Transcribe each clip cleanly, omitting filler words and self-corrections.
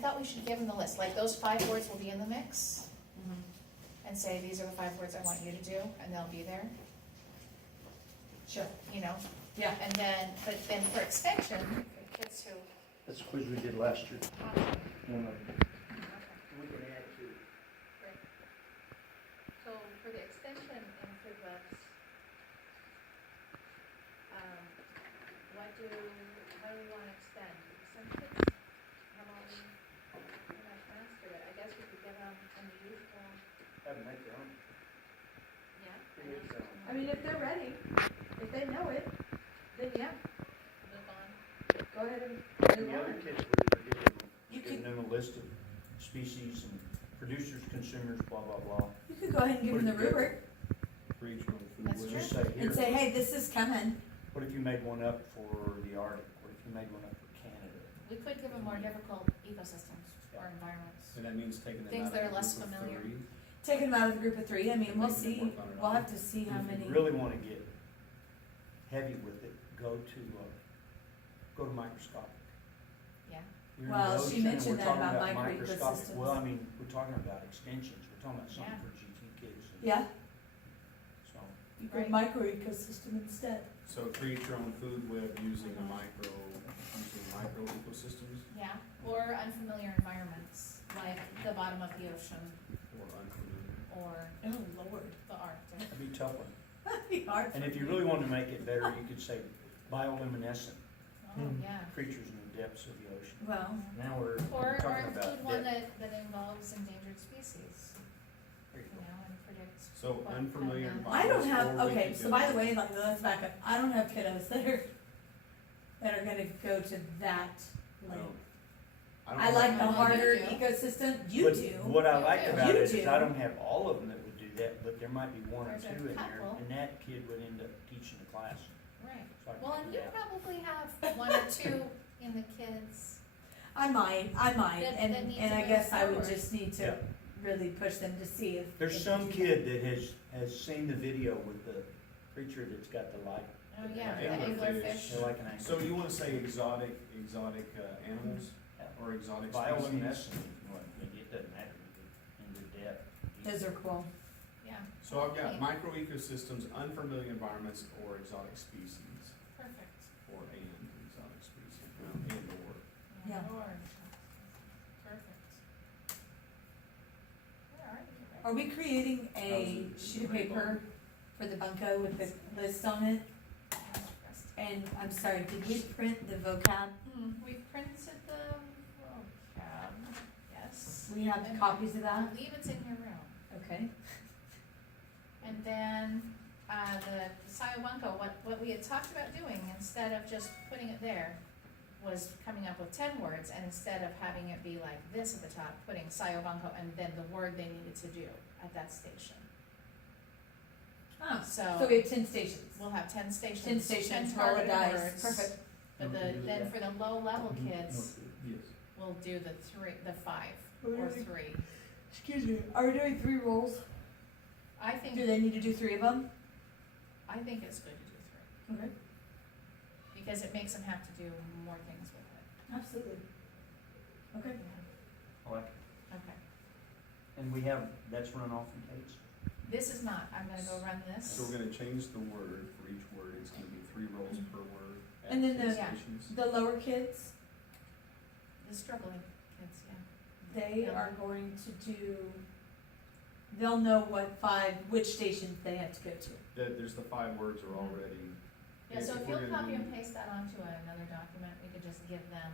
thought we should give them the list, like those 5 words will be in the mix, and say, these are the 5 words I want you to do, and they'll be there, Sure. you know? Yeah. And then, but then for extension, for kids who. That's a quiz we did last year. One of them. We can add to. Great. So for the extension in food webs, how do we want to extend? Some kids have already pretty much mastered it. I guess we could give them unusual, Have them make their own. yeah. I mean, if they're ready, if they know it, then yeah, Move on. go ahead and And move the other on. kids, we're You giving them a list of species and producers, consumers, blah, blah, blah. You could go ahead and give them the rubric For each one food That's web. true. Just say here, and say, hey, this is coming. what if you made one up for the Arctic? What if you made one up for Canada? We could give them more difficult ecosystems or environments. And that means taking them Things out that of are the less group of familiar. 3. Taking them out of the group of 3, I mean, And we'll making them see, work on it we'll all. have to see how If many. you really wanna get heavy with it, go to microscopic. Yeah. You're in Well, the she ocean and mentioned we're that talking about microscopic. Well, I microecosystems. mean, we're talking about extensions, we're talking about something Yeah. for GT kids. Yeah, So, you Right. could micro ecosystem instead. So create your own food web using micro ecosystems Yeah, or unfamiliar environments, like the bottom of the ocean, or unfamiliar. or Oh, Lord. the Arctic. that'd be a tough one. That'd be hard And for if you me. really wanted to make it better, you could say bioluminescent Oh, yeah. creatures in the depths of the ocean. Well, Now we're Or talking about include one depth. that involves endangered species, There you you go. know, and predict. So what unfamiliar kind of- I don't environments, have, or we okay, could so go- by the way, like, let's back up, I don't have kiddos that are gonna go to that length. No. I like the Oh, you harder do. ecosystem, you But do. what I like do. about You it is I do. don't have all of them that would do that, but there might be one or There's a two in there, couple. and that kid would end up teaching the class. Right, So I can well, and you do that. probably have one or two in the kids. I might, That and need and to I move guess I would forward. just need to Yeah. really push them to see if. There's if some they do kid that has seen the video with the creature that's got the light. Oh, yeah, the Anglerfish. anglerfish. They're like an angler. So you wanna say exotic animals or exotic species? Bioluminescent, well, it doesn't matter, in the depth. that. Those are cool. Yeah. So I've got Okay, micro ecosystems, unfamiliar environments, or exotic species, Perfect. or and exotic species, well, and or. Yeah. Lord. Perfect. Where are you? Rick? Are we creating a How's it- sheet of paper for the bunko with the list on it? Yes. And I'm sorry, did we print the vocab? We printed the vocab, yes. We have And copies of I that? believe it's in your room. Okay. And then, the Sayabunko, what we had talked about doing, instead of just putting it there, was coming up with 10 words, and instead of having it be like this at the top, putting Sayabunko and then the word they needed to do at that station. Oh, So, so we have 10 stations. we'll have 10 stations. 10 stations, 10 roll the targeted dice, words. perfect. But then for the low level kids, Yes. we'll do the 5 or 3. Excuse me, are we doing 3 rolls? I think, Do they need to do 3 of them? I think it's good to do 3, Okay. because it makes them have to do more things with it. Absolutely. Okay. Yeah. I like it. Okay. And we have, that's run off in Kate's. This is not, I'm gonna go run this. So we're gonna change the word for each word, it's gonna be 3 rows per word at And then 10 the- stations. The lower kids, The struggling kids, yeah. they Yeah. are going to do, they'll know which stations they have to go to. There's the 5 words are already. Yeah, so if we're you'll gonna copy do- and paste that onto another document, we could just give them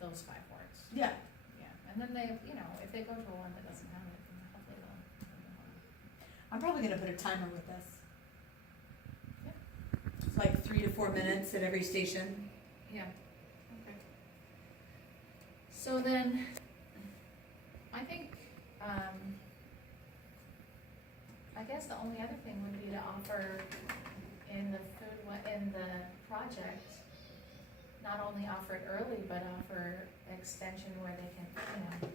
those 5 words. Yeah. Yeah, and then they, you know, if they go to one that doesn't have it, then hopefully they'll move on. I'm probably gonna put a timer with this. Yeah. Like 3 to 4 minutes at every station. Yeah, okay. So then, I think, I guess the only other thing would be to offer in the in the project, not only offer it early, but offer extension where they can, you know,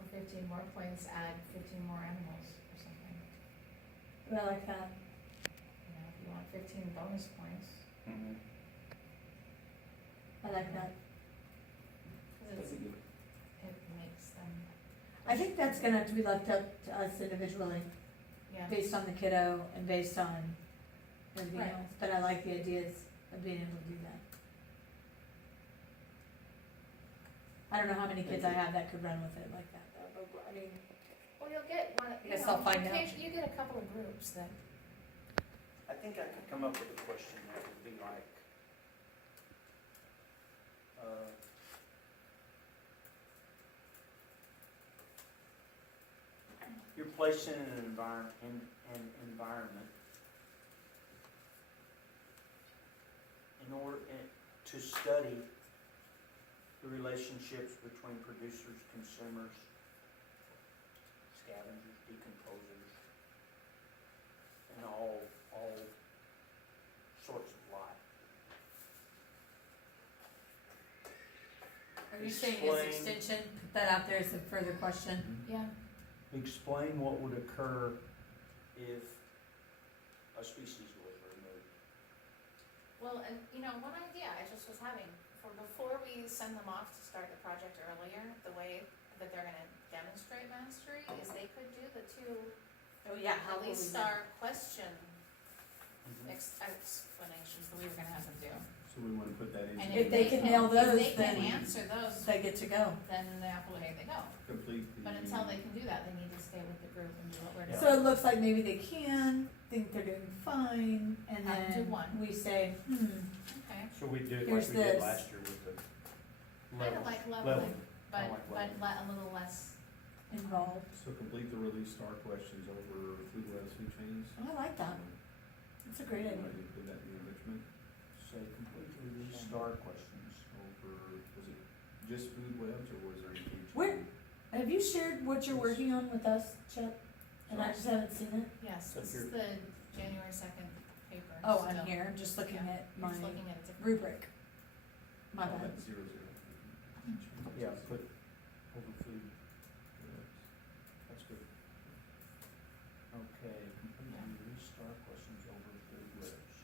for 15 more points, add 15 more animals or something. I like that. You know, if you want 15 bonus points. I like that. I think that's gonna have to be left up to us individually, Yeah, based on the kiddo and based on everything Right. else, but I like the ideas of being able to do that. I don't know how many kids I have that could run with it like that though, but I mean, well, you'll get one, you Guess know, I'll find out. occasionally you get a couple of groups that, I think I could come up with a question that would be like, you're placed in an environment in order to study the relationships between producers, consumers, scavengers, decomposers, and all sorts of life. are you saying as Explain. extension, put that out there as a further question? yeah, Explain what would occur if a species was removed. well, and, you know, one idea I just was having, for before we send them off to start the project earlier, the way that they're gonna demonstrate mastery is they could do the two Oh, yeah, how at will we least do? star question explanations that we were gonna have them do. So we wanna put that And in. If they can nail those, If they then- can answer those, They get to go. then away they go. Complete the. But until they can do that, they need to stay with the group and do what we're doing. So it looks like maybe they can, think they're doing fine, and Do then one. we say, Okay, So we do it Here's like we did this. last year with the kind levels. of like Leveling. leveling, but, Kinda like leveling. a little less, involved. So complete the release star questions over food webs, food chains. Oh, I like that. That's a great idea. Might put that in enrichment Say completely these star questions. over, was it just food webs or was there any food chain? Where- Have you shared what you're working on with us, Chet? And I just haven't seen it? yes, So this here- is the January 2nd paper. Oh, I'm still. here, I'm just looking Yeah. at You're my just looking at a different. rubric. My Oh, bad. that's 0, 0. Yeah, put over food. Webs. That's good. Okay, completely these star questions over food webs.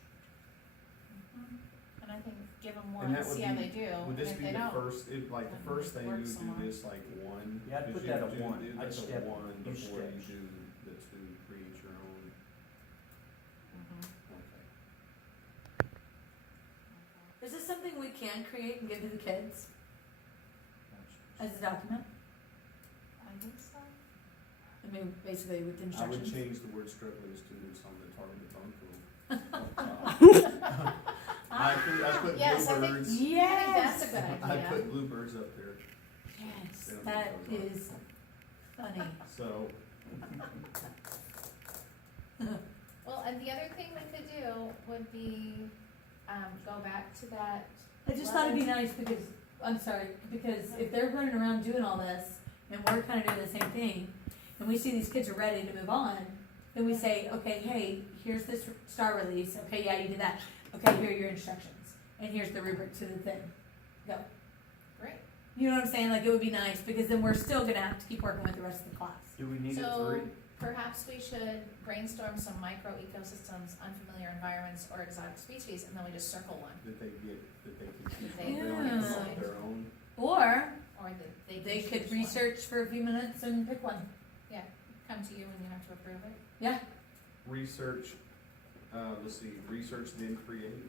Mhm. And I think give them one And and that would see how be- they do, Would and this if be they the don't, first, if, like, the then first thing you work would some do more. this like one? Yeah, I'd Because put you that have at to one. do- I'd That's a step one each before you steps. do the two, create your own. Mhm. Okay. Is this something we can create and give to the kids as a document? I think so. I mean, basically with I would instructions. change the word struggling students on the target phone I put Yes, I think- bluebirds, I think Yes! that's a good I idea. put bluebirds up there, Yes, They don't that know what those is funny. so. Well, and the other thing we could do would be, go back to that. I just thought it'd be nice because, I'm sorry, because if they're running around doing all this and we're kind of doing the same thing, and we see these kids are ready to move on, then we say, okay, hey, here's this star release, okay, yeah, you did that, okay, here are your instructions, and here's the rubric to the thing, go. Great. You know what I'm saying, like, it would be nice, because then we're still gonna have to keep working with the rest of the class. Do we need it So three? perhaps we should brainstorm some micro ecosystems, unfamiliar environments, or exotic species, and then we just circle one. That they get, that they can keep They on can their own, decide. their own. Or, Or that they they can could choose one. research for a few minutes and pick one. Come to you when you have to approve it. Yeah, Research, let's see, research then create.